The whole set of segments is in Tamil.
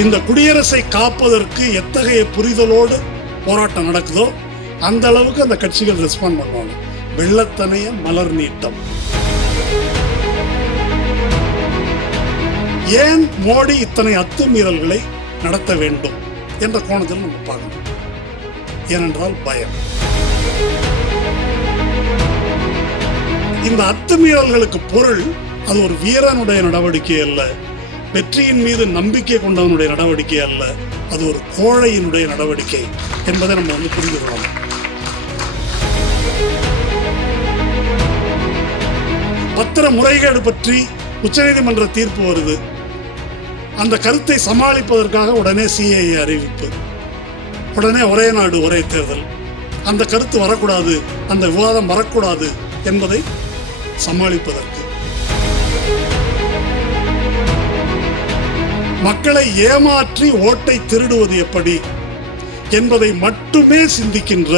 இந்த குடியரசை காப்பதற்கு எத்தகைய புரிதலோடு போராட்டம் நடக்குதோ அந்த அளவுக்கு அந்த கட்சிகள் ரெஸ்பாண்ட் பண்ணுவாங்க. வெள்ளத்தனைய மலர் நீட்டம். ஏன் மோடி இத்தனை அத்துமீறல்களை நடத்த வேண்டும் என்ற கோணத்தில் நம்ம பார்க்கணும். ஏனென்றால் பயம். இந்த அத்துமீறல்களுக்கு பொருள் அது ஒரு வீரனுடைய நடவடிக்கை அல்ல, வெற்றியின் மீது நம்பிக்கை கொண்டவனுடைய நடவடிக்கை அல்ல, அது ஒரு கோழையினுடைய நடவடிக்கை என்பதை நம்ம புரிந்து கொள்ளலாம். பத்திர முறைகேடு பற்றி உச்சநீதிமன்ற தீர்ப்பு வருது. அந்த கருத்தை சமாளிப்பதற்காக உடனே சிஏஏ அறிவிப்பு, உடனே ஒரே நாடு ஒரே தேர்தல். அந்த கருத்து வரக்கூடாது, அந்த விவாதம் வரக்கூடாது என்பதை சமாளிப்பதற்கு. மக்களை ஏமாற்றி ஓட்டை திருடுவது எப்படி என்பதை மட்டுமே சிந்திக்கின்ற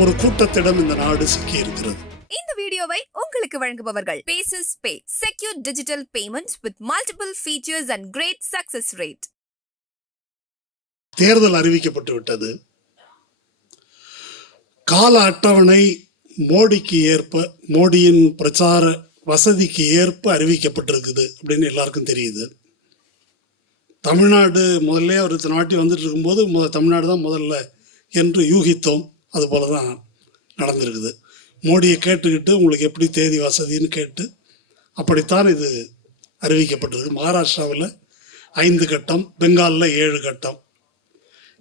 ஒரு கூட்டத்திடம் இந்த நாடு சிக்கியிருக்கிறது. இந்த வீடியோவை உங்களுக்கு வழங்குபவர்கள் Paces Pay, secure digital payments with multiple features and great success rate. தேர்தல் அறிவிக்கப்பட்டு விட்டது. கால அட்டவணை மோடிக்கு ஏற்ப, மோடியின் பிரச்சார வசதிக்கு ஏற்ப அறிவிக்கப்பட்டிருக்குது அப்படின்னு எல்லாருக்கும் தெரியுது. தமிழ்நாடு முதல்ல ஒரு நாட்டி வந்துட்டு இருக்கும்போது தமிழ்நாடு தான் முதல்ல என்று யூகித்தோம். அது போல தான் நடந்திருக்குது. மோடியை கேட்டுக்கிட்டு உங்களுக்கு எப்படி தேதி வசதின்னு கேட்டு அப்படித்தான் இது அறிவிக்கப்பட்டிருக்கு. மகாராஷ்டிராவில் 5 கட்டம், பெங்காலில் 7 கட்டம்.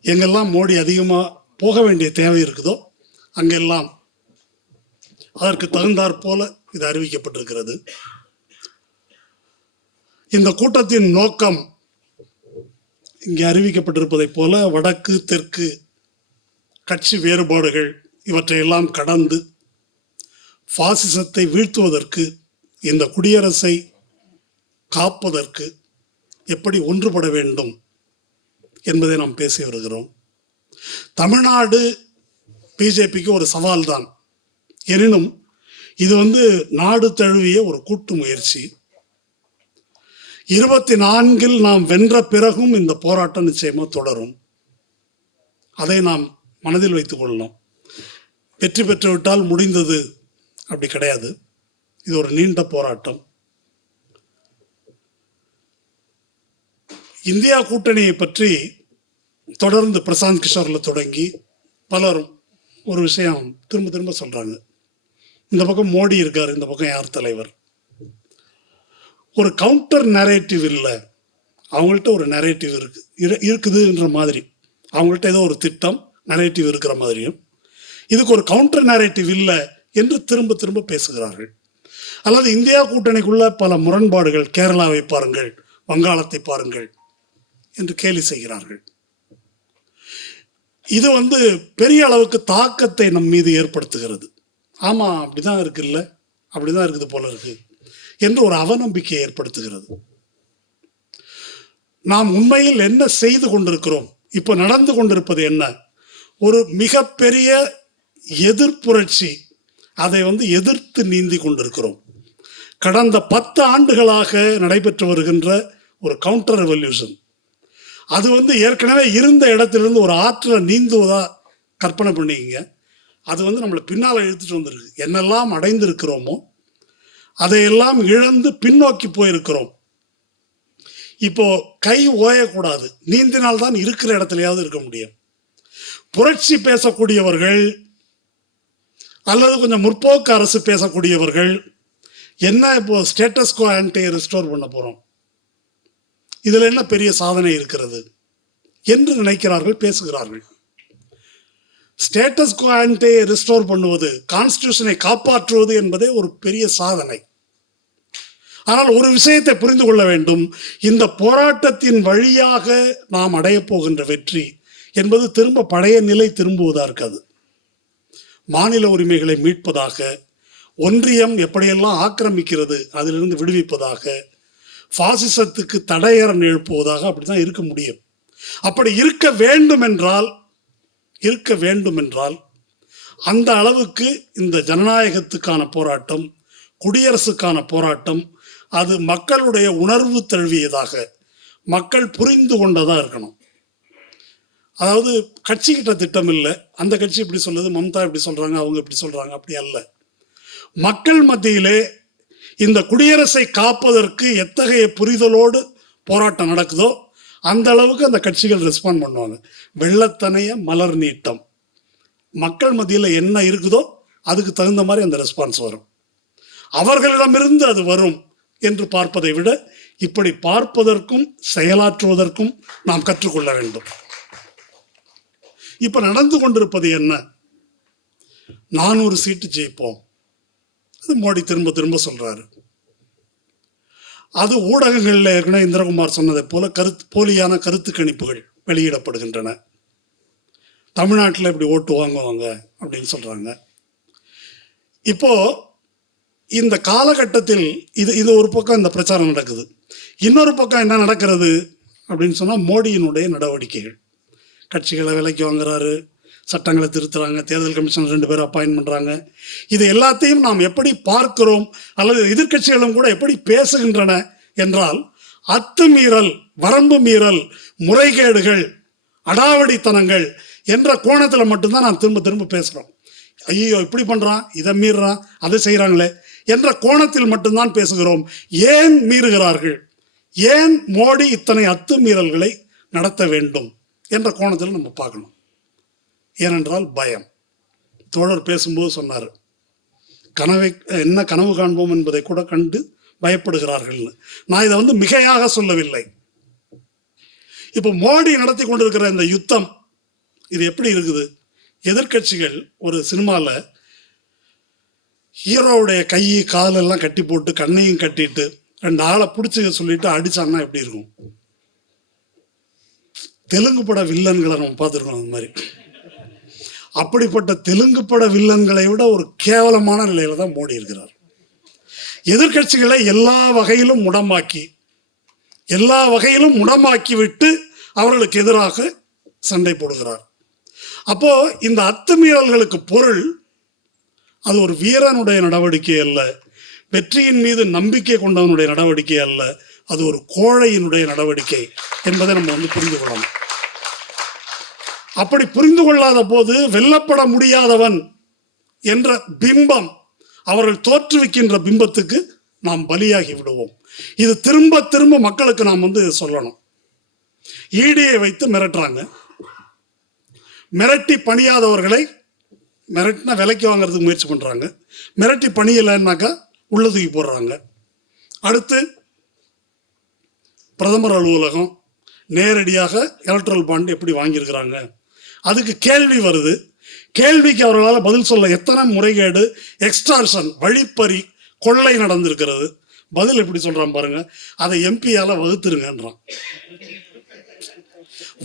எங்கெல்லாம் மோடி அதிகமாக போக வேண்டிய தேவை இருக்குதோ அங்கெல்லாம் அதற்கு தகுந்தாற் போல இது அறிவிக்கப்பட்டிருக்கிறது. இந்த கூட்டத்தின் நோக்கம் இங்கே அறிவிக்கப்பட்டிருப்பதை போல வடக்கு தெற்கு கட்சி வேறுபாடுகள் இவற்றையெல்லாம் கடந்து பாசிசத்தை வீழ்த்துவதற்கு, இந்த குடியரசை காப்பதற்கு எப்படி ஒன்றுபட வேண்டும் என்பதை நாம் பேசி வருகிறோம். தமிழ்நாடு பிஜேபிக்கு ஒரு சவால் தான். எனினும் இது நாடு தழுவிய ஒரு கூட்டு முயற்சி. 24 நாம் வென்ற பிறகும் இந்த போராட்டம் நிச்சயமா தொடரும். அதை நாம் மனதில் வைத்துக் கொள்ளலாம். வெற்றி பெற்றுவிட்டால் முடிந்தது அப்படி கிடையாது. இது ஒரு நீண்ட போராட்டம். இந்தியா கூட்டணியை பற்றி தொடர்ந்து பிரசாந்த் கிஷோர்ல தொடங்கி பலரும் ஒரு விஷயம் திரும்ப திரும்ப சொல்றாங்க. இந்த பக்கம் மோடி இருக்காரு, இந்த பக்கம் யார் தலைவர். ஒரு கவுண்டர் நரேட்டிவ் இல்லை, அவங்கள்ட்ட ஒரு நரேட்டிவ் இருக்குதுன்ற மாதிரி. அவங்கள்ட்ட ஏதோ ஒரு திட்டம் நரேட்டிவ் இருக்கிற மாதிரியும், இதுக்கு ஒரு கவுண்டர் நரேட்டிவ் இல்லை என்று திரும்ப திரும்ப பேசுகிறார்கள். அல்லது இந்தியா கூட்டணிக்குள்ள பல முரண்பாடுகள், கேரளாவை பாருங்கள், வங்காளத்தை பாருங்கள் என்று கேலி செய்கிறார்கள். இது பெரிய அளவுக்கு தாக்கத்தை நம் மீது ஏற்படுத்துகிறது. ஆமா, அப்படிதான் இருக்குல்ல, அப்படிதான் இருக்குது போல இருக்கு என்று ஒரு அவநம்பிக்கையை ஏற்படுத்துகிறது. நாம் உண்மையில் என்ன செய்து கொண்டிருக்கிறோம், இப்போ நடந்து கொண்டிருப்பது என்ன? ஒரு மிகப்பெரிய எதிர்ப்புரட்சி, அதை எதிர்த்து நீந்தி கொண்டிருக்கிறோம். கடந்த 10 ஆண்டுகளாக நடைபெற்று வருகின்ற ஒரு கவுண்டர் ரெவல்யூஷன். அது ஏற்கனவே இருந்த இடத்திலிருந்து ஒரு ஆற்றுல நீந்துவதா கற்பனை பண்ணிக்கங்க. அது நம்மளை பின்னால் இழுத்துட்டு வந்திருக்கு. என்னெல்லாம் அடைந்திருக்கிறோமோ அதையெல்லாம் இழந்து பின்னோக்கி போயிருக்கிறோம். இப்போ கை ஓயக்கூடாது, நீந்தினால்தான் இருக்கிற இடத்துலயாவது இருக்க முடியும். புரட்சி பேசக்கூடியவர்கள் அல்லது கொஞ்சம் முற்போக்கு அரசு பேசக்கூடியவர்கள் என்ன இப்போ ஸ்டேட்டஸ் கோ ஆன்டே ரெஸ்டோர் பண்ண போறோம், இதுல என்ன பெரிய சாதனை இருக்கிறது என்று நினைக்கிறார்கள், பேசுகிறார்கள். ஸ்டேட்டஸ் கோ ஆன்டே ரெஸ்டோர் பண்ணுவது, கான்ஸ்டிடியூஷனை காப்பாற்றுவது என்பதே ஒரு பெரிய சாதனை. ஆனால் ஒரு விஷயத்தை புரிந்து கொள்ள வேண்டும். இந்த போராட்டத்தின் வழியாக நாம் அடைய போகின்ற வெற்றி என்பது திரும்ப பழைய நிலை திரும்புவதா இருக்காது. மாநில உரிமைகளை மீட்பதாக, ஒன்றியம் எப்படியெல்லாம் ஆக்கிரமிக்கிறது அதிலிருந்து விடுவிப்பதாக, பாசிசத்துக்கு தடையறம் எழுப்புவதாக அப்படிதான் இருக்க முடியும். அப்படி இருக்க வேண்டும் என்றால் அந்த அளவுக்கு இந்த ஜனநாயகத்துக்கான போராட்டம், குடியரசுக்கான போராட்டம், அது மக்களுடைய உணர்வு தழுவியதாக, மக்கள் புரிந்து கொண்டதா இருக்கணும். அதாவது கட்சிக்கிட்ட திட்டம் இல்லை, அந்த கட்சி இப்படி சொல்லுது, மம்தா இப்படி சொல்றாங்க, அவங்க இப்படி சொல்றாங்க, அப்படி அல்ல. மக்கள் மத்தியிலே இந்த குடியரசை காப்பதற்கு எத்தகைய புரிதலோடு போராட்டம் நடக்குதோ அந்த அளவுக்கு அந்த கட்சிகள் ரெஸ்பாண்ட் பண்ணுவாங்க. வெள்ளத்தனைய மலர் நீட்டம், மக்கள் மத்தியில் என்ன இருக்குதோ அதுக்கு தகுந்த மாதிரி அந்த ரெஸ்பான்ஸ் வரும். அவர்களிடமிருந்து அது வரும் என்று பார்ப்பதை விட இப்படி பார்ப்பதற்கும் செயலாற்றுவதற்கும் நாம் கற்றுக்கொள்ள வேண்டும். இப்ப நடந்து கொண்டிருப்பது என்ன? 400 சீட்டு ஜெயிப்போம், அது மோடி திரும்ப திரும்ப சொல்றாரு. அது ஊடகங்களில் ஏற்கனவே இந்திரகுமார் சொன்னதை போல போலியான கருத்து கணிப்புகள் வெளியிடப்படுகின்றன. தமிழ்நாட்டில் இப்படி ஓட்டு வாங்குவாங்க அப்படின்னு சொல்றாங்க. இப்போ இந்த காலகட்டத்தில் இது ஒரு பக்கம் இந்த பிரச்சாரம் நடக்குது. இன்னொரு பக்கம் என்ன நடக்கிறது அப்படின்னு சொன்னால், மோடியினுடைய நடவடிக்கைகள். கட்சிகளை விலைக்கு வாங்குறாரு, சட்டங்களை திருத்துறாங்க, தேர்தல் கமிஷன் 2 பேர் அப்பாயின்ட் பண்ணுறாங்க. இது எல்லாத்தையும் நாம் எப்படி பார்க்கிறோம், அல்லது எதிர்கட்சிகளும் கூட எப்படி பேசுகின்றன என்றால், அத்துமீறல், வரம்பு மீறல், முறைகேடுகள், அடாவடித்தனங்கள் என்ற கோணத்தில் மட்டும்தான் நாம் திரும்ப திரும்ப பேசுகிறோம். ஐயோ இப்படி பண்ணுறான், இதை மீறுறான், அதை செய்கிறாங்களே என்ற கோணத்தில் மட்டும்தான் பேசுகிறோம். ஏன் மீறுகிறார்கள், ஏன் மோடி இத்தனை அத்துமீறல்களை நடத்த வேண்டும் என்ற கோணத்தில் நம்ம பார்க்கணும். ஏனென்றால் பயம். தோழர் பேசும்போது சொன்னார், என்ன கனவு காண்போம் என்பதை கூட கண்டு பயப்படுகிறார்கள்னு. நான் இதை மிகையாக சொல்லவில்லை. இப்போ மோடி நடத்தி கொண்டிருக்கிற இந்த யுத்தம் இது எப்படி இருக்குது? எதிர்கட்சிகள் ஒரு சினிமாவில் ஹீரோவுடைய கை காலெல்லாம் கட்டி போட்டு கண்ணையும் கட்டிட்டு 2 ஆளை பிடிச்சி சொல்லிட்டு அடிச்சாங்கன்னா எப்படி இருக்கும்? தெலுங்கு பட வில்லன்களை நம்ம பார்த்துருக்கோம். அந்த மாதிரி அப்படிப்பட்ட தெலுங்கு பட வில்லன்களை விட ஒரு கேவலமான நிலையில தான் மோடி இருக்கிறார். எதிர்கட்சிகளை எல்லா வகையிலும் முடமாக்கி விட்டு அவர்களுக்கு எதிராக சண்டை போடுகிறார். அப்போ இந்த அத்துமீறல்களுக்கு பொருள், அது ஒரு வீரனுடைய நடவடிக்கை அல்ல, வெற்றியின் மீது நம்பிக்கை கொண்டவனுடைய நடவடிக்கை அல்ல, அது ஒரு கோழையினுடைய நடவடிக்கை என்பதை நம்ம புரிந்து கொள்ளணும். அப்படி புரிந்து கொள்ளாத போது வெல்லப்பட முடியாதவன் என்ற பிம்பம், அவர்கள் தோற்றுவிக்கின்ற பிம்பத்துக்கு நாம் பலியாகி விடுவோம். இது திரும்ப திரும்ப மக்களுக்கு நாம் சொல்லணும். ஈடியை வைத்து மிரட்டுறாங்க, மிரட்டி பணியாதவர்களை மிரட்டினா விலைக்கு வாங்குறதுக்கு முயற்சி பண்றாங்க, மிரட்டி பணியலைன்னாக்கா உள்ள தூக்கி போடுறாங்க. அடுத்து பிரதமர் அலுவலகம் நேரடியாக எலக்ட்ரல் பாண்ட் எப்படி வாங்கியிருக்கிறாங்க, அதுக்கு கேள்வி வருது. கேள்விக்கு அவர்களால் பதில் சொல்ல எத்தனை முறைகேடு, எக்ஸ்டார்ஷன், வழிப்பறி, கொள்ளை நடந்திருக்கிறது. பதில் எப்படி சொல்றான் பாருங்க, அதை எம்பியால வகுத்துருங்கன்றான்.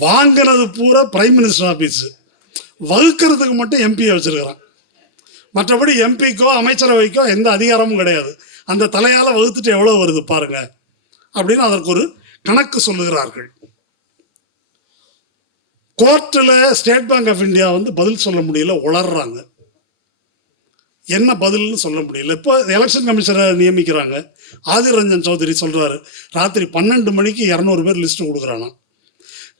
வாங்கினது பூரா பிரைம் மினிஸ்டர் ஆபீஸ், வகுக்கிறதுக்கு மட்டும் எம்பியை வச்சிருக்கிறான். மற்றபடி எம்பிக்கோ அமைச்சரவைக்கோ எந்த அதிகாரமும் கிடையாது. அந்த தலையால வகுத்துட்டு எவ்வளவு வருது பாருங்க அப்படின்னு அதற்கு ஒரு கணக்கு சொல்லுகிறார்கள். கோர்ட்டில் ஸ்டேட் பேங்க் ஆஃப் இந்தியா பதில் சொல்ல முடியல, உளர்றாங்க. என்ன பதில்னு சொல்ல முடியல. இப்போ எலெக்ஷன் கமிஷனரை நியமிக்கிறாங்க. ஆதிர் ரஞ்சன் சௌத்ரி சொல்றாரு, ராத்திரி 12 மணிக்கு 200 பேர் லிஸ்ட் கொடுக்குறானா,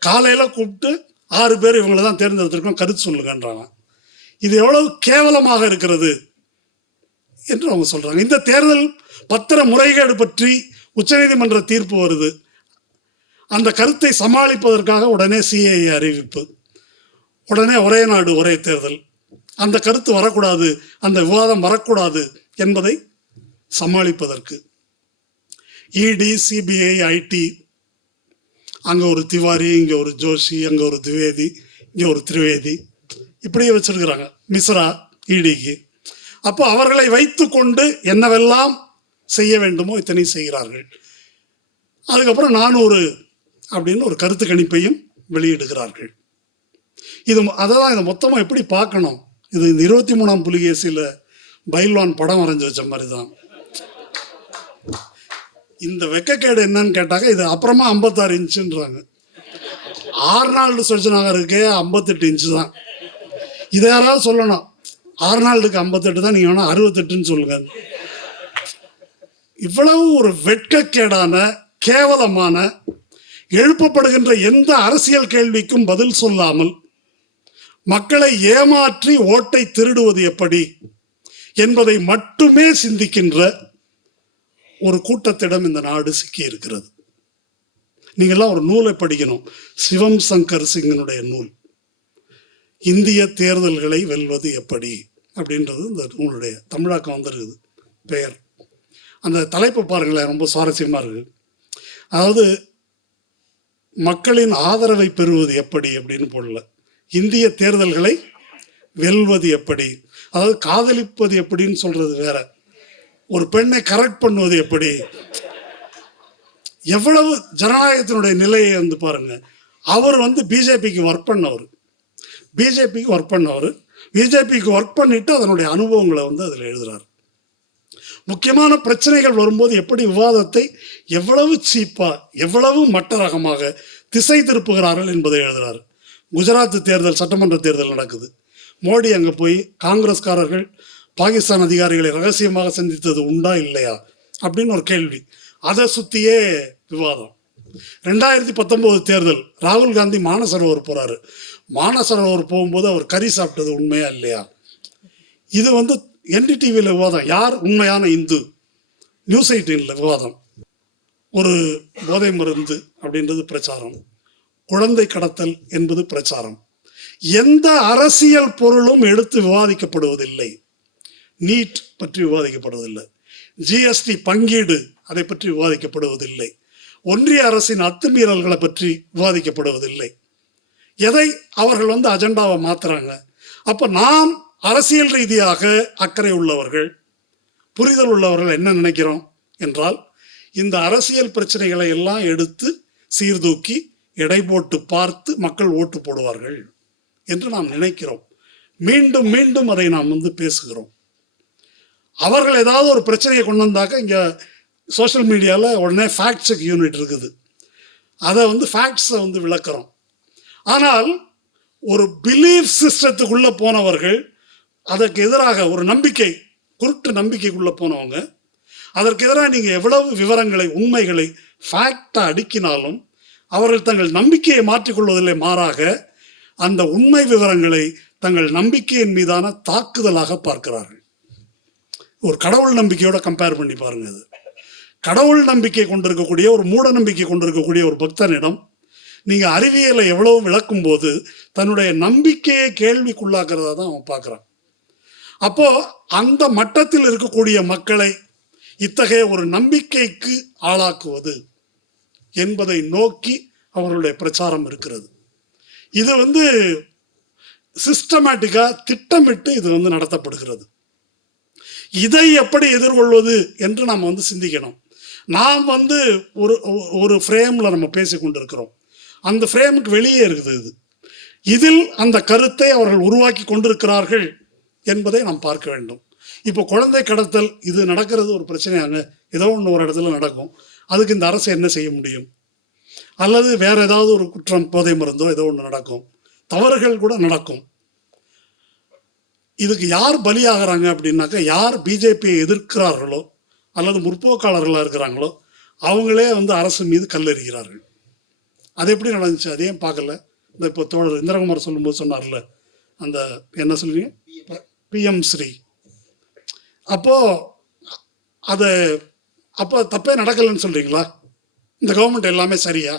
காலையில கூப்பிட்டு 6 பேர் இவங்களை தான் தேர்ந்தெடுத்திருக்கோம், கருத்து சொல்லுங்கன்றாங்க. இது எவ்வளவு கேவலமாக இருக்கிறது என்று அவங்க சொல்றாங்க. இந்த தேர்தல் பத்திர முறைகேடு பற்றி உச்சநீதிமன்ற தீர்ப்பு வருது. அந்த கருத்தை சமாளிப்பதற்காக உடனே சிஏஏ அறிவிப்பு, உடனே ஒரே நாடு ஒரே தேர்தல், அந்த கருத்து வரக்கூடாது, அந்த விவாதம் வரக்கூடாது என்பதை சமாளிப்பதற்கு இடி, சிபிஐ, ஐடி, அங்க ஒரு திவாரி, இங்க ஒரு ஜோஷி, அங்க ஒரு திவேதி, இங்க ஒரு திரிவேதி, இப்படியே வச்சிருக்கிறாங்க மிஸ்ரா இடிக்கு. அப்போ அவர்களை வைத்து கொண்டு என்னவெல்லாம் செய்ய வேண்டுமோ இத்தனை செய்கிறார்கள். அதுக்கப்புறம் 400 அப்படின்னு ஒரு கருத்து கணிப்பையும் வெளியிடுகிறார்கள். அதான் இதை மொத்தமாக எப்படி பார்க்கணும்? இது இந்த 23ஆம் புலிகேசியில் பைல்வான் படம் வரைஞ்சி வச்ச மாதிரி தான். இந்த வெக்கக்கேடு என்னன்னு கேட்டாக்க, இது அப்புறமா 56 இன்ச்சுன்றாங்க. ஆர்னால்டு ஸ்வர்ஜ்நெகருக்கு 58 இன்ச்சு தான். இதை யாராவது சொல்லணும், ஆர்னால்டுக்கு 58 தான், நீங்கள் வேணா 68ன்னு சொல்லுங்க. இவ்வளவு ஒரு வெட்கக்கேடான கேவலமான எழுப்பப்படுகின்ற எந்த அரசியல் கேள்விக்கும் பதில் சொல்லாமல் மக்களை ஏமாற்றி ஓட்டை திருடுவது எப்படி என்பதை மட்டுமே சிந்திக்கின்ற ஒரு கூட்டத்திடம் இந்த நாடு சிக்கி இருக்கிறது. நீங்கள்லாம் ஒரு நூலை படிக்கணும், சிவம் சங்கர் சிங்கினுடைய நூல், இந்திய தேர்தல்களை வெல்வது எப்படி அப்படின்றது இந்த நூலுடைய தமிழாக்கம் வந்திருக்குது பெயர். அந்த தலைப்பு பாருங்களேன், ரொம்ப சுவாரஸ்யமாக இருக்குது. அதாவது மக்களின் ஆதரவை பெறுவது எப்படி அப்படின்னு போடல, இந்திய தேர்தல்களை வெல்வது எப்படி. அதாவது காதலிப்பது எப்படின்னு சொல்றது வேற, ஒரு பெண்ணை கரெக்ட் பண்ணுவது எப்படி. எவ்வளவு ஜனநாயகத்தினுடைய நிலையை வந்து பாருங்க. அவர் வந்து பிஜேபிக்கு ஒர்க் பண்ணிட்டு அதனுடைய அனுபவங்களை வந்து அதில் எழுதுறாரு. முக்கியமான பிரச்சனைகள் வரும்போது எப்படி விவாதத்தை எவ்வளவு சீப்பா எவ்வளவு மட்டரகமாக திசை திருப்புகிறார்கள் என்பதை எழுதுறாரு. குஜராத் தேர்தல், சட்டமன்ற தேர்தல் நடக்குது. மோடி அங்கே போய் காங்கிரஸ்காரர்கள் பாகிஸ்தான் அதிகாரிகளை ரகசியமாக சந்தித்தது உண்டா இல்லையா அப்படின்னு ஒரு கேள்வி, அதை சுற்றியே விவாதம். 2019 தேர்தல், ராகுல் காந்தி மானசரோவர் போறாரு. மானசரோவர் போகும்போது அவர் கறி சாப்பிட்டது உண்மையா இல்லையா, இது வந்து NDTVயில் விவாதம். யார் உண்மையான இந்து, நியூஸ் 18 விவாதம். ஒரு போதை மருந்து அப்படின்றது பிரச்சாரம், குழந்தை கடத்தல் என்பது பிரச்சாரம். எந்த அரசியல் பொருளும் எடுத்து விவாதிக்கப்படுவதில்லை. நீட் பற்றி விவாதிக்கப்படுவதில்லை, GST பங்கீடு அதை பற்றி விவாதிக்கப்படுவதில்லை, ஒன்றிய அரசின் அத்துமீறல்களை பற்றி விவாதிக்கப்படுவதில்லை. எதை அவர்கள் வந்து அஜெண்டாவை மாத்துறாங்க. அப்ப நாம் அரசியல் ரீதியாக அக்கறை உள்ளவர்கள், புரிதல் உள்ளவர்கள் என்ன நினைக்கிறோம் என்றால், இந்த அரசியல் பிரச்சனைகளை எல்லாம் எடுத்து சீர்தூக்கி எடை போட்டு பார்த்து மக்கள் ஓட்டு போடுவார்கள் என்று நாம் நினைக்கிறோம். மீண்டும் மீண்டும் அதை நாம் வந்து பேசுகிறோம். அவர்கள் ஏதாவது ஒரு பிரச்சனையை கொண்டு வந்தாக்க இங்கே சோஷியல் மீடியாவில் உடனே ஃபேக்ட் செக் யூனிட் இருக்குது, அதை வந்து ஃபேக்ட்ஸை வந்து விளக்குறோம். ஆனால் ஒரு பிலீஃப் சிஸ்டத்துக்குள்ளே போனவர்கள், அதற்கு எதிராக ஒரு நம்பிக்கை, குருட்டு நம்பிக்கைக்குள்ளே போனவங்க, அதற்கு எதிராக நீங்கள் எவ்வளவு விவரங்களை உண்மைகளை ஃபேக்டாக அடுக்கினாலும் அவர்கள் தங்கள் நம்பிக்கையை மாற்றிக்கொள்வதில்லை. மாறாக அந்த உண்மை விவரங்களை தங்கள் நம்பிக்கையின் மீதான தாக்குதலாக பார்க்கிறார்கள். ஒரு கடவுள் நம்பிக்கையோட கம்பேர் பண்ணி பாருங்க. அது கடவுள் நம்பிக்கை கொண்டிருக்கக்கூடிய ஒரு மூட நம்பிக்கை கொண்டிருக்கக்கூடிய ஒரு பக்தனிடம் நீங்கள் அறிவியலை எவ்வளவு விளக்கும் போது தன்னுடைய நம்பிக்கையை கேள்விக்குள்ளாக்குறதா தான் அவன் பார்க்குறான். அப்போ அந்த மட்டத்தில் இருக்கக்கூடிய மக்களை இத்தகைய ஒரு நம்பிக்கைக்கு ஆளாக்குவது என்பதை நோக்கி அவர்களுடைய பிரச்சாரம் இருக்கிறது. இது வந்து சிஸ்டமேட்டிக்காக திட்டமிட்டு இது வந்து நடத்தப்படுகிறது. இதை எப்படி எதிர்கொள்வது என்று நாம் வந்து சிந்திக்கணும். நாம் வந்து ஒரு ஃப்ரேமில் நம்ம பேசி கொண்டிருக்கிறோம், அந்த ஃப்ரேமுக்கு வெளியே இருக்குது இது. இதில் அந்த கருத்தை அவர்கள் உருவாக்கி கொண்டிருக்கிறார்கள் என்பதை நாம் பார்க்க வேண்டும். இப்போ குழந்தை கடத்தல் இது நடக்கிறது ஒரு பிரச்சனையாங்க, ஏதோ ஒன்று ஒரு இடத்துல நடக்கும், அதுக்கு இந்த அரசு என்ன செய்ய முடியும்? அல்லது வேற ஏதாவது ஒரு குற்றம், போதை மருந்தோ ஏதோ ஒன்று நடக்கும், தவறுகள் கூட நடக்கும். இதுக்கு யார் பலியாகிறாங்க அப்படின்னாக்கா, யார் பிஜேபியை எதிர்க்கிறார்களோ அல்லது முற்போக்காளர்களாக இருக்கிறாங்களோ அவங்களே வந்து அரசு மீது கல்லெறிகிறார்கள். அது எப்படி நடந்துச்சு அதையும் பார்க்கல. இந்த இப்போ தோழர் இந்திரகுமார் சொல்லும்போது சொன்னார்ல, அந்த என்ன சொல்லுவீங்க, PM ஸ்ரீ, அப்போ தப்பே நடக்கலைன்னு சொல்றீங்களா? இந்த கவர்மெண்ட் எல்லாமே சரியா?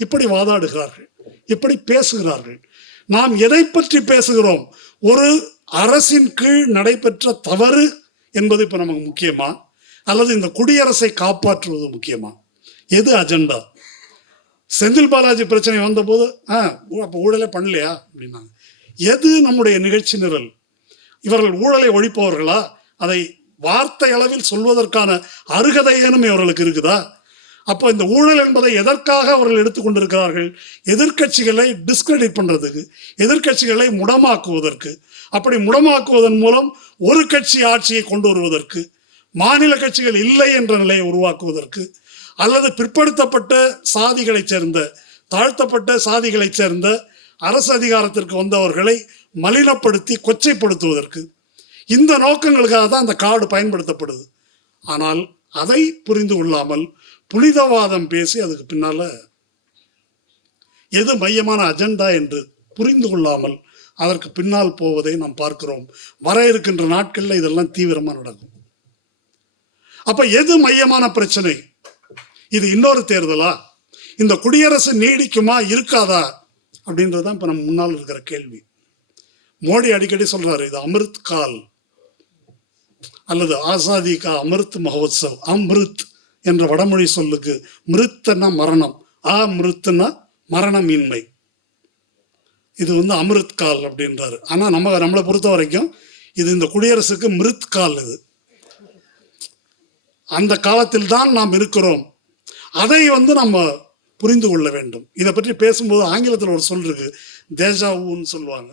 இப்படி வாதாடுகிறார்கள், இப்படி பேசுகிறார்கள். நாம் எதை பற்றி பேசுகிறோம்? ஒரு அரசின் கீழ் நடைபெற்ற தவறு என்பது இப்போ நமக்கு முக்கியமா, அல்லது இந்த குடியரசை காப்பாற்றுவது முக்கியமா? எது அஜெண்டா? செந்தில் பாலாஜி பிரச்சனை வந்தபோது அப்போ ஊழலே பண்ணலையா அப்படின்னாங்க. எது நம்முடைய நிகழ்ச்சி நிரல்? இவர்கள் ஊழலை ஒழிப்பவர்களா? அதை வார்த்தை அளவில் சொல்வதற்கான அருகதையேனும் இவர்களுக்கு இருக்குதா? அப்போ இந்த ஊழல் என்பதை எதற்காக அவர்கள் எடுத்துக்கொண்டிருக்கிறார்கள்? எதிர்கட்சிகளை டிஸ்கிரெடிட் பண்றதுக்கு, எதிர்கட்சிகளை முடமாக்குவதற்கு. அப்படி முடமாக்குவதன் மூலம் ஒரு கட்சி ஆட்சியை கொண்டு வருவதற்கு, மாநில கட்சிகள் இல்லை என்ற நிலையை உருவாக்குவதற்கு, அல்லது பிற்படுத்தப்பட்ட சாதிகளைச் சேர்ந்த, தாழ்த்தப்பட்ட சாதிகளைச் சேர்ந்த அரசு அதிகாரத்திற்கு வந்தவர்களை மலினப்படுத்தி கொச்சைப்படுத்துவதற்கு, இந்த நோக்கங்களுக்காக தான் அந்த கார்டு பயன்படுத்தப்படுது. ஆனால் அதை புரிந்து கொள்ளாமல் புனிதவாதம் பேசி அதுக்கு பின்னால எது மையமான அஜெண்டா என்று புரிந்து கொள்ளாமல் அதற்கு பின்னால் போவதை நாம் பார்க்கிறோம். வர இருக்கின்ற நாட்களில் இதெல்லாம் தீவிரமாக நடக்கும். அப்ப எது மையமான பிரச்சனை? இது இன்னொரு தேர்தலா? இந்த குடியரசு நீடிக்குமா இருக்காதா அப்படின்றதுதான் இப்ப நம்ம முன்னால் இருக்கிற கேள்வி. மோடி அடிக்கடி சொல்றாரு, இது அமிர்த் கால் அல்லது ஆசாதி கா அமிர்த் மகோத்சவ். அமிர்த் என்ற வடமொழி சொல்லுக்கு மிருத்னா மரணம், மிருத்னா மரணமின்மை. இது அமிர்த் கால் அப்படின்றாரு. ஆனா நம்மளை பொறுத்த வரைக்கும் இது இந்த குடியரசுக்கு மிருத் கால். இது அந்த காலத்தில் தான் நாம் இருக்கிறோம். அதை நம்ம புரிந்து கொள்ள வேண்டும். இதை பற்றி பேசும்போது ஆங்கிலத்தில் ஒரு சொல் இருக்கு, தேஜாவுன்னு சொல்லுவாங்க.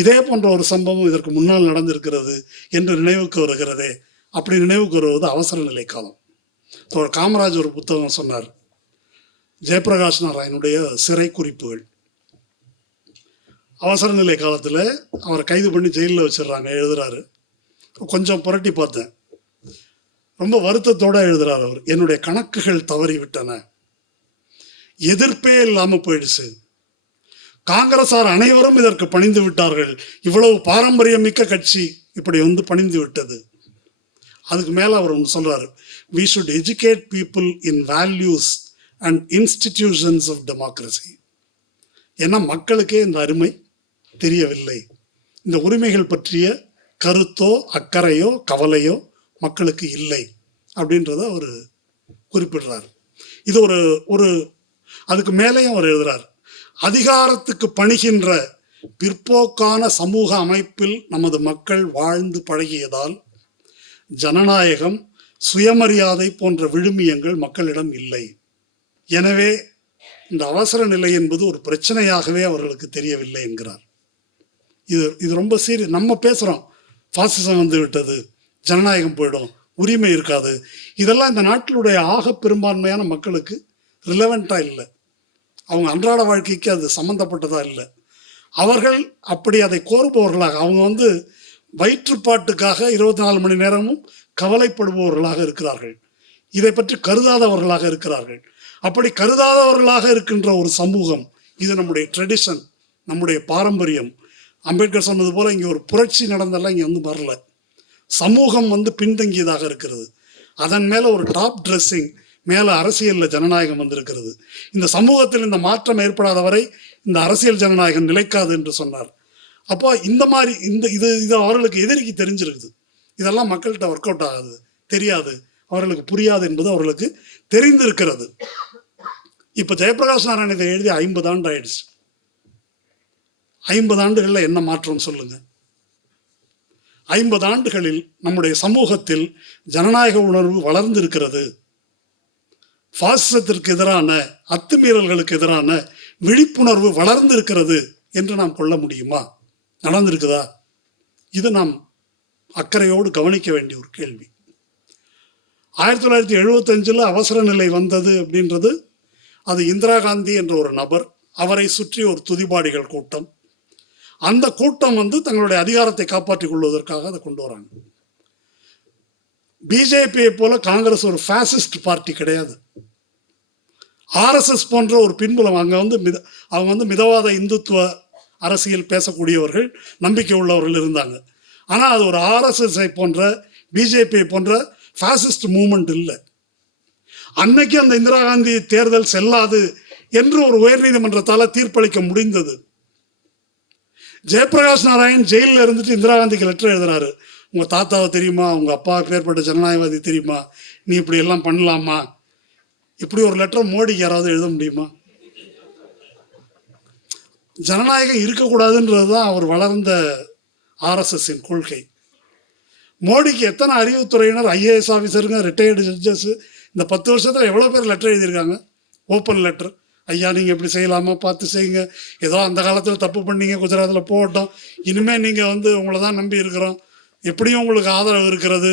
இதே போன்ற ஒரு சம்பவம் இதற்கு முன்னால் நடந்திருக்கிறது என்று நினைவுக்கு வருகிறதே. அப்படி நினைவுக்கு வருவது அவசர நிலை காலம். காமராஜ் ஒரு புத்தகம் சொன்னார், ஜெயபிரகாஷ் நாராயணுடைய சிறை குறிப்புகள். அவசர நிலை காலத்தில் அவரை கைது பண்ணி ஜெயிலில் வச்சிடறாங்க. எழுதுறாரு, கொஞ்சம் புரட்டி பார்த்தேன், ரொம்ப வருத்தத்தோட எழுதுறாரு அவர். என்னுடைய கணக்குகள் தவறிவிட்டன, எதிர்ப்பே இல்லாமல் போயிடுச்சு, காங்கிரசார் அனைவரும் இதற்கு பணிந்து விட்டார்கள், இவ்வளவு பாரம்பரியம் மிக்க கட்சி இப்படி பணிந்து விட்டது. அதுக்கு மேல அவர் ஒன்று சொல்றாரு, we should educate people in values and institutions of democracy. ஏன்னா மக்களுக்கே இந்த அருமை தெரியவில்லை, இந்த உரிமைகள் பற்றிய கருத்தோ அக்கறையோ கவலையோ மக்களுக்கு இல்லை அப்படின்றத அவர் குறிப்பிடுறார். இது ஒரு அதுக்கு மேலேயும் அவர் எழுதுறார், அதிகாரத்துக்கு பணிகின்ற பிற்போக்கான சமூக அமைப்பில் நமது மக்கள் வாழ்ந்து பழகியதால் ஜனநாயகம், சுயமரியாதை போன்ற விழுமியங்கள் மக்களிடம் இல்லை. எனவே இந்த அவசர நிலை என்பது ஒரு பிரச்சனையாகவே அவர்களுக்கு தெரியவில்லை என்கிறார். இது ரொம்ப சீரியஸ். நம்ம பேசுறோம், பாசிசம் வந்து விட்டது, ஜனநாயகம் போயிடும், உரிமை இருக்காது. இதெல்லாம் இந்த நாட்டினுடைய ஆக பெரும்பான்மையான மக்களுக்கு ரிலவெண்டா இல்லை. அவங்க அன்றாட வாழ்க்கைக்கு அது சம்மந்தப்பட்டதா இல்லை. அவர்கள் அப்படி அதை கோருபவர்களாக, அவங்க வயிற்றுப்பாட்டுக்காக 24 மணி நேரமும் கவலைப்படுபவர்களாக இருக்கிறார்கள். இதை பற்றி கருதாதவர்களாக இருக்கிறார்கள். அப்படி கருதாதவர்களாக இருக்கின்ற ஒரு சமூகம், இது நம்முடைய ட்ரெடிஷன், நம்முடைய பாரம்பரியம். அம்பேத்கர் சொன்னது போல இங்கே ஒரு புரட்சி நடந்தெல்லாம் இங்கே வரல. சமூகம் பின்தங்கியதாக இருக்கிறது. அதன் மேல ஒரு டாப் ட்ரெஸ்ஸிங், மேல அரசியல்ல ஜனநாயகம் வந்திருக்கிறது. இந்த சமூகத்தில் இந்த மாற்றம் ஏற்படாத வரை இந்த அரசியல் ஜனநாயகம் நிலைக்காது என்று சொன்னார். அப்போ இந்த மாதிரி இது அவர்களுக்கு எதிரிக்கு தெரிஞ்சிருக்குது. இதெல்லாம் மக்கள்கிட்ட ஒர்க் அவுட் ஆகாது, தெரியாது, அவர்களுக்கு புரியாது என்பது அவர்களுக்கு தெரிந்திருக்கிறது. இப்ப ஜெயபிரகாஷ் நாராயண் இதை எழுதி 50 ஆண்டு ஆயிடுச்சு. 50 ஆண்டுகள்ல என்ன மாற்றம் சொல்லுங்க? 50 ஆண்டுகளில் நம்முடைய சமூகத்தில் ஜனநாயக உணர்வு வளர்ந்திருக்கிறது. பாசிசத்திற்கு எதிரான, அத்துமீறல்களுக்கு எதிரான விழிப்புணர்வு வளர்ந்திருக்கிறது என்று நாம் கொள்ள முடியுமா? நடந்திருக்குதா? இது நாம் அக்கறையோடு கவனிக்க வேண்டிய ஒரு கேள்வி. 1975 அவசர நிலை வந்தது அப்படின்றது, அது இந்திரா காந்தி என்ற ஒரு நபர், அவரை சுற்றி ஒரு துதிபாடிகள் கூட்டம். அந்த கூட்டம் தங்களுடைய அதிகாரத்தை காப்பாற்றிக் கொள்வதற்காக அதை கொண்டு வராங்க. பிஜேபியை போல காங்கிரஸ் ஒரு பாசிஸ்ட் பார்ட்டி கிடையாது. RSS போன்ற ஒரு பின்புலம், அவங்க மிதவாத இந்துத்துவ அரசியல் பேசக்கூடியவர்கள், நம்பிக்கை உள்ளவர்கள் இருந்தாங்க. ஆனால் அது ஒரு RSS போன்ற, பிஜேபி போன்ற பாசிஸ்ட் மூவ்மெண்ட் இல்லை. அன்னைக்கு அந்த இந்திரா காந்தி தேர்தல் செல்லாது என்று ஒரு உயர்நீதிமன்றத்தால் தீர்ப்பளிக்க முடிந்தது. ஜெயபிரகாஷ் நாராயண் ஜெயிலில் இருந்துட்டு இந்திரா காந்திக்கு லெட்டர் எழுதுறாரு, உங்க தாத்தாவை தெரியுமா, உங்க அப்பா பேர்பட்ட ஜனநாயகவாதி தெரியுமா, நீ இப்படி எல்லாம் பண்ணலாமா? இப்படி ஒரு லெட்டர் மோடிக்கு யாராவது எழுத முடியுமா? ஜனநாயகம் இருக்கக்கூடாதுன்றதுதான் அவர் வளர்ந்த RSSின் கொள்கை. மோடிக்கு எத்தனை அறிவுத்துறையினர், IAS ஆஃபீஸருங்க, ரிட்டையர்டு ஜட்ஜஸ் இந்த 10 வருஷத்துல எவ்வளவு பேர் லெட்டர் எழுதியிருக்காங்க? ஓப்பன் லெட்டர், ஐயா நீங்க இப்படி செய்யலாமா, பார்த்து செய்யுங்க, ஏதோ அந்த காலத்துல தப்பு பண்ணீங்க, குஜராத்தில் போகட்டும், இனிமே நீங்க உங்களை தான் நம்பி இருக்கிறோம், எப்படியும் உங்களுக்கு ஆதரவு இருக்கிறது,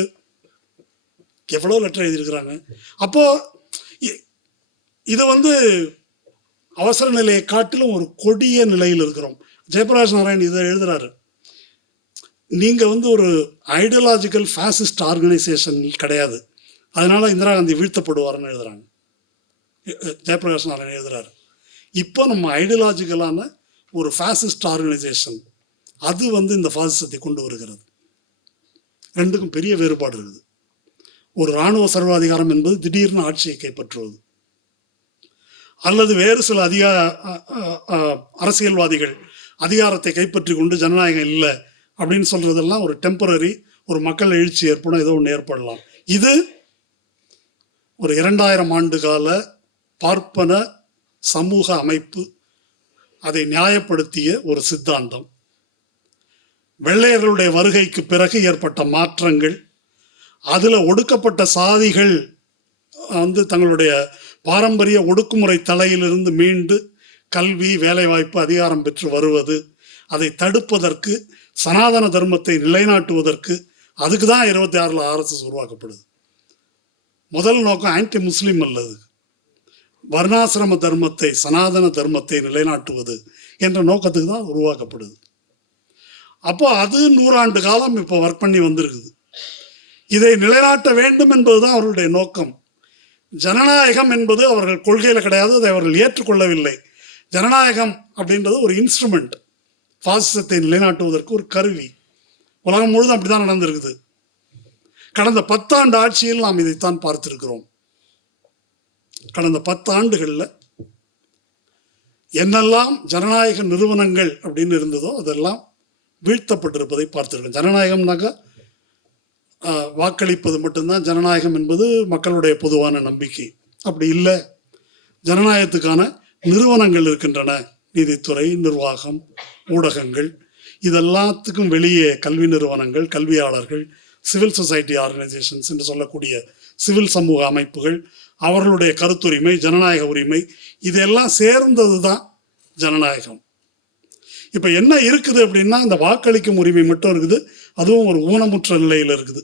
எவ்வளோ லெட்டர் எழுதியிருக்கிறாங்க. அப்போ இது அவசர நிலையை காட்டிலும் ஒரு கொடிய நிலையில் இருக்கிறோம். ஜெயபிரகாஷ் நாராயண் இதை எழுதுறாரு, நீங்க ஒரு ஐடியாலஜிக்கல் ஃபாசிஸ்ட் ஆர்கனைசேஷன் கிடையாது, அதனால இந்திரா காந்தி வீழ்த்தப்படுவார்னு எழுதுறாங்க. ஜெயபிரகாஷ் நாராயண் எழுதுறாரு. இப்போ நம்ம ஐடியாலஜிக்கலான ஒரு ஃபாசிஸ்ட் ஆர்கனைசேஷன் அது இந்த ஃபாசிசத்தை கொண்டு வருகிறது. ரெண்டுக்கும் பெரிய வேறுபாடு இருக்குது. ஒரு இராணுவ சர்வாதிகாரம் என்பது திடீர்னு ஆட்சியை கைப்பற்றுவது, அல்லது வேறு சில அரசியல்வாதிகள் அதிகாரத்தை கைப்பற்றி கொண்டு ஜனநாயகம் இல்லை அப்படின்னு சொல்றதெல்லாம் ஒரு டெம்பரரி, ஒரு மக்கள் எழுச்சி ஏற்படும், ஏதோ ஒன்று ஏற்படலாம். இது ஒரு 2000 ஆண்டு கால பார்ப்பன சமூக அமைப்பு அதை நியாயப்படுத்திய ஒரு சித்தாந்தம். வெள்ளையர்களுடைய வருகைக்கு பிறகு ஏற்பட்ட மாற்றங்கள், அதில் ஒடுக்கப்பட்ட சாதிகள் தங்களுடைய பாரம்பரிய ஒடுக்குமுறை தலையிலிருந்து மீண்டு கல்வி, வேலைவாய்ப்பு, அதிகாரம் பெற்று வருவது, அதை தடுப்பதற்கு, சனாதன தர்மத்தை நிலைநாட்டுவதற்கு, அதுக்கு தான் 26 RSS உருவாக்கப்படுது. முதல் நோக்கம் ஆன்டி முஸ்லீம் அல்லது வர்ணாசிரம தர்மத்தை, சனாதன தர்மத்தை நிலைநாட்டுவது என்ற நோக்கத்துக்கு தான் உருவாக்கப்படுது. அப்போ அது 100 ஆண்டு காலம் இப்போ ஒர்க் பண்ணி வந்திருக்குது. இதை நிலைநாட்ட வேண்டும் என்பதுதான் அவர்களுடைய நோக்கம். ஜனநாயகம் என்பது அவர்கள் கொள்கையில் கிடையாது, அதை அவர்கள் ஏற்றுக்கொள்ளவில்லை. ஜனநாயகம் அப்படின்றது ஒரு இன்ஸ்ட்ருமெண்ட், பாசிசத்தை நிலைநாட்டுவதற்கு ஒரு கருவி. உலகம் முழுதும் அப்படிதான் நடந்திருக்குது. கடந்த 10 ஆண்டு ஆட்சியில் நாம் இதைத்தான் பார்த்திருக்கிறோம். கடந்த 10 ஆண்டுகளில் என்னெல்லாம் ஜனநாயக நிறுவனங்கள் அப்படின்னு இருந்ததோ அதெல்லாம் வீழ்த்தப்பட்டிருப்பதை பார்த்திருக்கோம். ஜனநாயகம்னாக்கா வாக்களிப்பது மட்டும்தான் ஜனநாயகம் என்பது மக்களுடைய பொதுவான நம்பிக்கை. அப்படி இல்லை. ஜனநாயகத்துக்கான நிறுவனங்கள் இருக்கின்றன. நீதித்துறை, நிர்வாகம், ஊடகங்கள், இதெல்லாத்துக்கும் வெளியே கல்வி நிறுவனங்கள், கல்வியாளர்கள், சிவில் சொசைட்டி ஆர்கனைசேஷன்ஸ் என்று சொல்லக்கூடிய சிவில் சமூக அமைப்புகள், அவர்களுடைய கருத்துரிமை, ஜனநாயக உரிமை, இதெல்லாம் சேர்ந்தது தான் ஜனநாயகம். இப்போ என்ன இருக்குது அப்படின்னா, இந்த வாக்களிக்கும் உரிமை மட்டும் இருக்குது. அதுவும் ஒரு ஊனமுற்ற நிலையில் இருக்குது.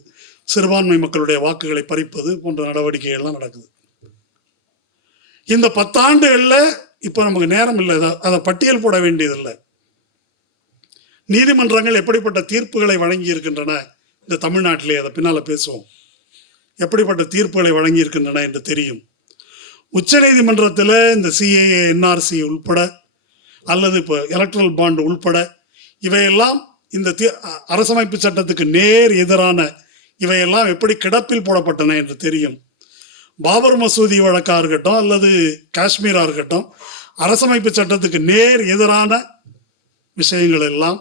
சிறுபான்மை மக்களுடைய வாக்குகளை பறிப்பது போன்ற நடவடிக்கைகள்லாம் நடக்குது. இந்த 10 ஆண்டுகளில் இப்போ நமக்கு நேரம் இல்லை, அதை பட்டியல் போட வேண்டியதில்லை. நீதிமன்றங்கள் எப்படிப்பட்ட தீர்ப்புகளை வழங்கி இருக்கின்றன இந்த தமிழ்நாட்டிலே, அதை பின்னால் பேசுவோம். எப்படிப்பட்ட தீர்ப்புகளை வழங்கி இருக்கின்றன என்று தெரியும். உச்ச நீதிமன்றத்தில் இந்த CAA, NRC உள்பட, அல்லது இப்போ எலக்ட்ரல் பாண்ட் உள்பட, இவையெல்லாம் இந்த அரசமைப்பு சட்டத்துக்கு நேர் எதிரான இவையெல்லாம் எப்படி கிடப்பில் போடப்பட்டன என்று தெரியும். பாபர் மசூதி வழக்காக இருக்கட்டும், அல்லது காஷ்மீராக இருக்கட்டும், அரசமைப்பு சட்டத்துக்கு நேர் எதிரான விஷயங்கள் எல்லாம்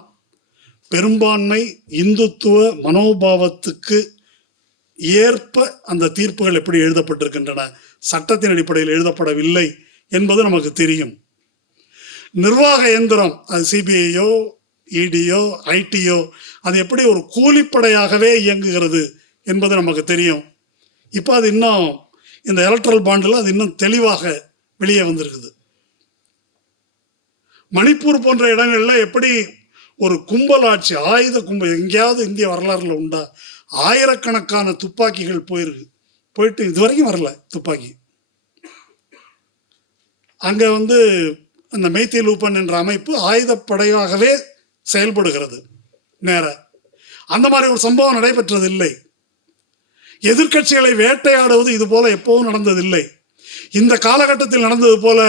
பெரும்பான்மை இந்துத்துவ மனோபாவத்துக்கு ஏற்ப அந்த தீர்ப்புகள் எப்படி எழுதப்பட்டிருக்கின்றன, சட்டத்தின் அடிப்படையில் எழுதப்படவில்லை என்பது நமக்கு தெரியும். நிர்வாக இயந்திரம், அது CBIயோ, EDயோ, ITயோ, அது எப்படி ஒரு கூலிப்படையாகவே இயங்குகிறது என்பது நமக்கு தெரியும். இப்போ அது இன்னும் இந்த எலக்ட்ரல் பாண்டில் அது இன்னும் தெளிவாக வெளியே வந்திருக்குது. மணிப்பூர் போன்ற இடங்களில் எப்படி ஒரு கும்பல் ஆட்சி, ஆயுத கும்பல், எங்கேயாவது இந்திய வரலாறுல உண்டா? ஆயிரக்கணக்கான துப்பாக்கிகள் போயிட்டு இதுவரைக்கும் வரல துப்பாக்கி. அங்கே அந்த மெய்தி லூப்பன் என்ற அமைப்பு ஆயுதப்படையாகவே செயல்படுகிறது. நேர அந்த மாதிரி ஒரு சம்பவம் நடைபெற்றதில்லை. எதிர்கட்சிகளை வேட்டையாடுவது இது போல எப்பவும் நடந்ததில்லை. இந்த காலகட்டத்தில் நடந்தது போல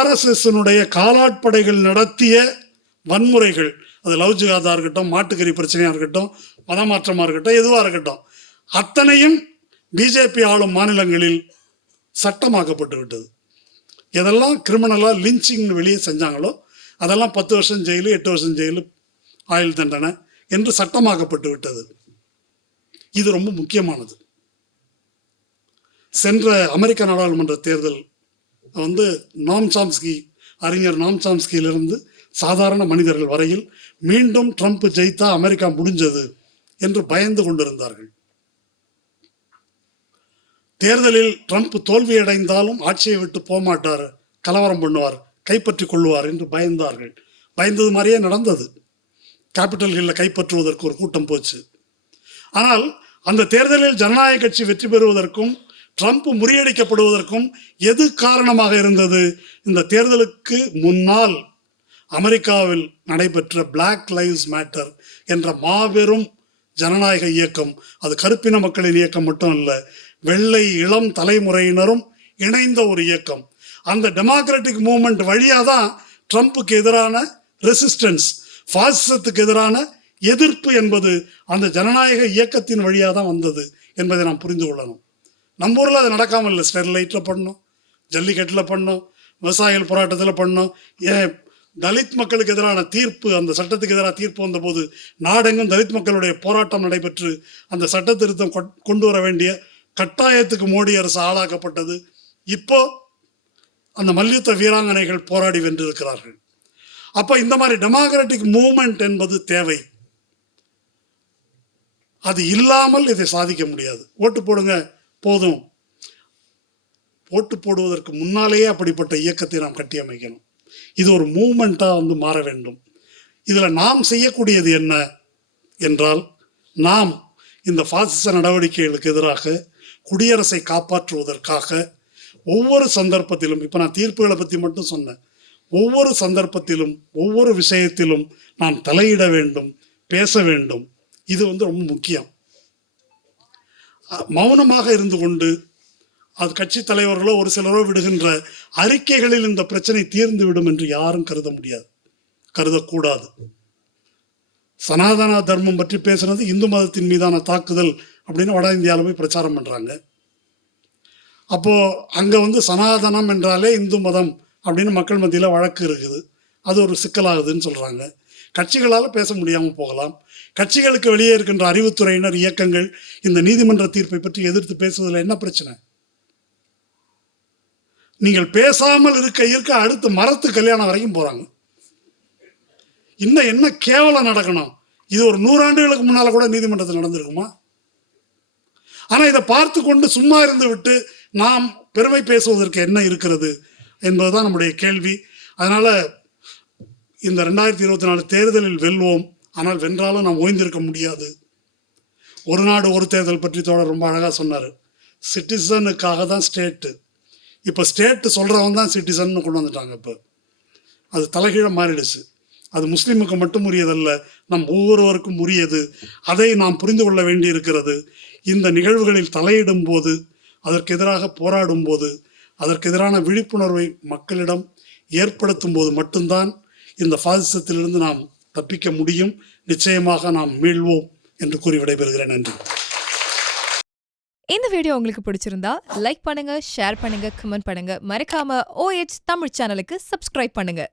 RSSனுடைய காலாட்படைகள் நடத்திய வன்முறைகள், அது லவ் ஜிஹாதாக இருக்கட்டும், மாட்டுக்கறி பிரச்சனையாக இருக்கட்டும், மதமாற்றமாக இருக்கட்டும், எதுவாக இருக்கட்டும், அத்தனையும் BJP ஆளும் மாநிலங்களில் சட்டமாக்கப்பட்டு விட்டது. எதெல்லாம் கிரிமினலாக லிஞ்சிங்னு வெளியே செஞ்சாங்களோ அதெல்லாம் 10 வருஷம் ஜெயிலு, 8 வருஷம் ஜெயிலு, ஆயுள் தண்டனை என்று சட்டமாக்கப்பட்டு விட்டது. இது ரொம்ப முக்கியமானது. சென்ற அமெரிக்க நாடாளுமன்ற தேர்தல் நோம் சாம்ஸ்கி, அறிஞர் நோம் சாம்ஸ்கியிலிருந்து சாதாரண மனிதர்கள் வரையில் மீண்டும் ட்ரம்ப் ஜெயித்தா அமெரிக்கா முடிஞ்சது என்று பயந்து கொண்டிருந்தார்கள். தேர்தலில் ட்ரம்ப் தோல்வியடைந்தாலும் ஆட்சியை விட்டு போகமாட்டார், கலவரம் பண்ணுவார், கைப்பற்றி கொள்வார் என்று பயந்தார்கள். பயந்தது மாதிரியே நடந்தது. கேபிட்டல் ஹில்லை கைப்பற்றுவதற்கு ஒரு கூட்டம் போச்சு. ஆனால் அந்த தேர்தலில் ஜனநாயக கட்சி வெற்றி பெறுவதற்கும் ட்ரம்ப் முறியடிக்கப்படுவதற்கும் எது காரணமாக இருந்தது? இந்த தேர்தலுக்கு முன்னால் அமெரிக்காவில் நடைபெற்ற பிளாக் லைவ்ஸ் மேட்டர் என்ற மாபெரும் ஜனநாயக இயக்கம். அது கருப்பின மக்களின் இயக்கம் மட்டும் அல்ல, வெள்ளை இளம் தலைமுறையினரும் இணைந்த ஒரு இயக்கம். அந்த டெமோக்ராட்டிக் மூவ்மெண்ட் வழியாக தான் ட்ரம்ப்புக்கு எதிரான ரெசிஸ்டன்ஸ், பாசிசத்துக்கு எதிரான எதிர்ப்பு என்பது அந்த ஜனநாயக இயக்கத்தின் வழியாக தான் வந்தது என்பதை நாம் புரிந்து கொள்ளணும். நம்ம ஊரில் அது நடக்காமல் இல்லை. ஸ்டெர்லைட்டில் பண்ணோம், ஜல்லிக்கட்டில் பண்ணோம், விவசாயிகள் போராட்டத்தில் பண்ணோம். ஏன் தலித் மக்களுக்கு எதிரான தீர்ப்பு, அந்த சட்டத்துக்கு எதிராக தீர்ப்பு வந்தபோது நாடெங்கும் தலித் மக்களுடைய போராட்டம் நடைபெற்று அந்த சட்ட திருத்தம் கொண்டு வர வேண்டிய கட்டாயத்துக்கு மோடி அரசு ஆளாக்கப்பட்டது. இப்போ அந்த மல்யுத்த வீராங்கனைகள் போராடி வென்றிருக்கிறார்கள். அப்போ இந்த மாதிரி டெமோக்ராட்டிக் மூவ்மெண்ட் என்பது தேவை. அது இல்லாமல் இதை சாதிக்க முடியாது. ஓட்டு போடுங்க போதும். ஓட்டு போடுவதற்கு முன்னாலேயே அப்படிப்பட்ட இயக்கத்தை நாம் கட்டி அமைக்கணும். இது ஒரு மூவ்மெண்ட்டாக மாற வேண்டும். இதில் நாம் செய்யக்கூடியது என்ன என்றால், நாம் இந்த பாசிச நடவடிக்கைகளுக்கு எதிராக குடியரசை காப்பாற்றுவதற்காக ஒவ்வொரு சந்தர்ப்பத்திலும், இப்போ நான் தீர்ப்புகளை பற்றி மட்டும் சொன்னேன், ஒவ்வொரு சந்தர்ப்பத்திலும் ஒவ்வொரு விஷயத்திலும் நாம் தலையிட வேண்டும், பேச வேண்டும். இது ரொம்ப முக்கியம். மௌனமாக இருந்து கொண்டு அது கட்சி தலைவர்களோ ஒரு சிலரோ விடுகின்ற அறிக்கைகளில் இந்த பிரச்சனை தீர்ந்து விடும் என்று யாரும் கருத முடியாது, கருதக்கூடாது. சனாதன தர்மம் பற்றி பேசுனது இந்து மதத்தின் மீதான தாக்குதல் அப்படின்னு வட இந்தியாவில் போய் பிரச்சாரம் பண்ணுறாங்க. அப்போது அங்கே சனாதனம் என்றாலே இந்து மதம் அப்படின்னு மக்கள் மத்தியில் வழக்கு இருக்குது. அது ஒரு சிக்கலாகுதுன்னு சொல்கிறாங்க. கட்சிகளால் பேச முடியாமல் போகலாம். கட்சிகளுக்கு வெளியே இருக்கின்ற அறிவுத்துறையினர், இயக்கங்கள் இந்த நீதிமன்ற தீர்ப்பை பற்றி எதிர்த்து பேசுவதில் என்ன பிரச்சனை? நீங்கள் பேசாமல் இருக்க அடுத்து மரத்து கல்யாணம் வரைக்கும் போகிறாங்க. இன்னும் என்ன கேவலம் நடக்கணும்? இது ஒரு 100 ஆண்டுகளுக்கு முன்னால் கூட நீதிமன்றத்தில் நடந்திருக்குமா? ஆனால் இதை பார்த்து கொண்டு சும்மா இருந்து விட்டு நாம் பெருமை பேசுவதற்கு என்ன இருக்கிறது என்பதுதான் நம்முடைய கேள்வி. அதனால் இந்த 2024 தேர்தலில் வெல்வோம். ஆனால் வென்றாலும் நாம் ஓய்ந்திருக்க முடியாது. ஒரு நாடு ஒரு தேர்தல் பற்றி தோழர் ரொம்ப அழகாக சொன்னார். சிட்டிசனுக்காக தான் ஸ்டேட்டு. இப்போ ஸ்டேட்டு சொல்கிறவன் தான் சிட்டிசன் கொண்டு வந்துட்டாங்க. இப்போ அது தலைகீழ மாறிடுச்சு. அது முஸ்லீமுக்கு மட்டும் உரியதல்ல, நம் ஒவ்வொருவருக்கும் உரியது. அதை நாம் புரிந்து கொள்ள வேண்டி இருக்கிறது. இந்த நிகழ்வுகளில் தலையிடும் போது, அதற்கு எதிராக போராடும் போது, அதற்கு எதிரான விழிப்புணர்வை மக்களிடம் ஏற்படுத்தும் போது மட்டும்தான் இந்த பாசிசத்திலிருந்து நாம் தப்பிக்க முடியும். நிச்சயமாக நாம் மீள்வோம் என்று கூறி விடைபெறுகிறேன். நன்றி. இந்த வீடியோ உங்களுக்கு பிடிச்சிருந்தா லைக் பண்ணுங்க, ஷேர் பண்ணுங்க, கமெண்ட் பண்ணுங்க. மறக்காம OH தமிழ் சேனலுக்கு சப்ஸ்கிரைப் பண்ணுங்க.